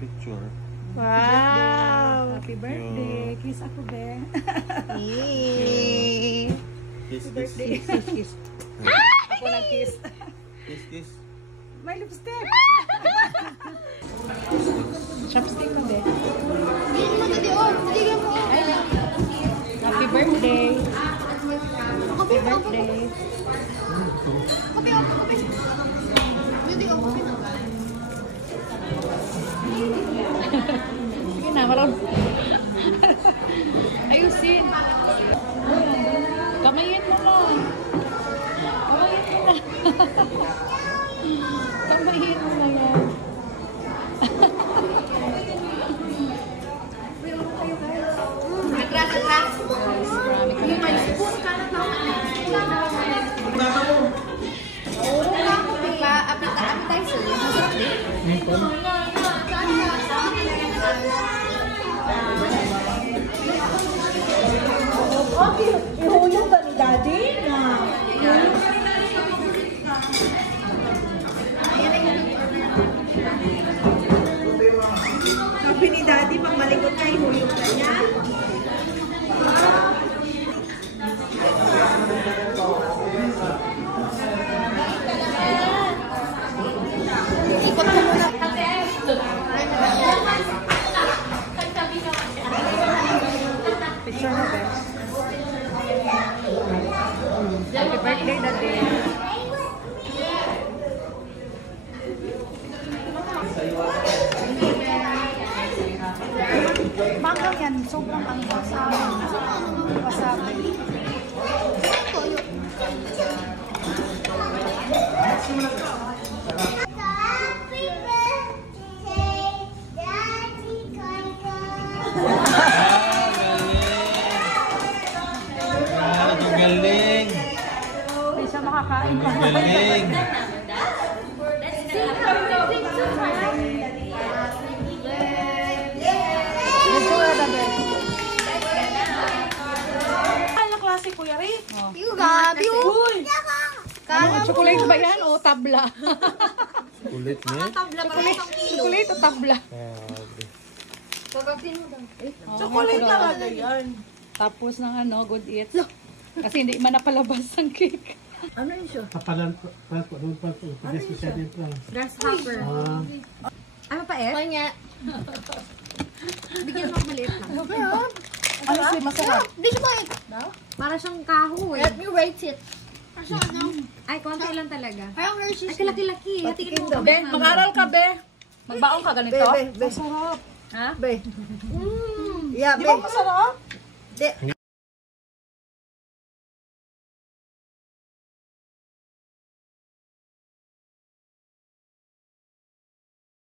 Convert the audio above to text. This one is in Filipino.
picture. Wow! Happy birthday! Kiss ako, be. Yay! Kiss, Happy kiss. birthday! Kiss. Ako nag-kiss. Kiss, kiss. May lipstick! Chopstick na, be. Ay, happy birthday! Happy birthday! Sige na, marami. Ayusin. Kamayin mo na. Kamayin mo na. Kamayin mo na yan. Okay, ihuyong ba ni Daddy? Sabi ni Daddy, pag malikot na, ihuyong na niya. Ikot ko muna. Picture mo, best. Happy birthday, Daddy. Manggang yan, sobrang ang wasabi. Wasabi. Galing! Hindi siya makakain pa. Galing! Ano klase, Kuya Rick? Yung gabi, uy! Ano, chocolate ba yan o tabla? Kulit niya. Tabla pa rin isang kilo. Chocolate o tabla? Grabe. Babagtin mo daw. Chocolate talaga yan. Tapos ng ano, good eats. Kasi hindi man napalabas ang cake. Ano yun siya? Kapalan po, doon pa po. Pagkas ko siya din po. Grasshopper. Ano pa eh? Kaya nga. Bigyan mo maliit lang. Ano siya masarap? Di siya ba? Para siyang kahoy. Let me rate it. Ay, konti lang talaga. Parang Hershey's. Ay, kalaki-laki. Tingin mo. Ben, mag-aral ka, Be. Magbaong ka ganito? Masarap. Ha? Be. Yeah, Di ba masarap?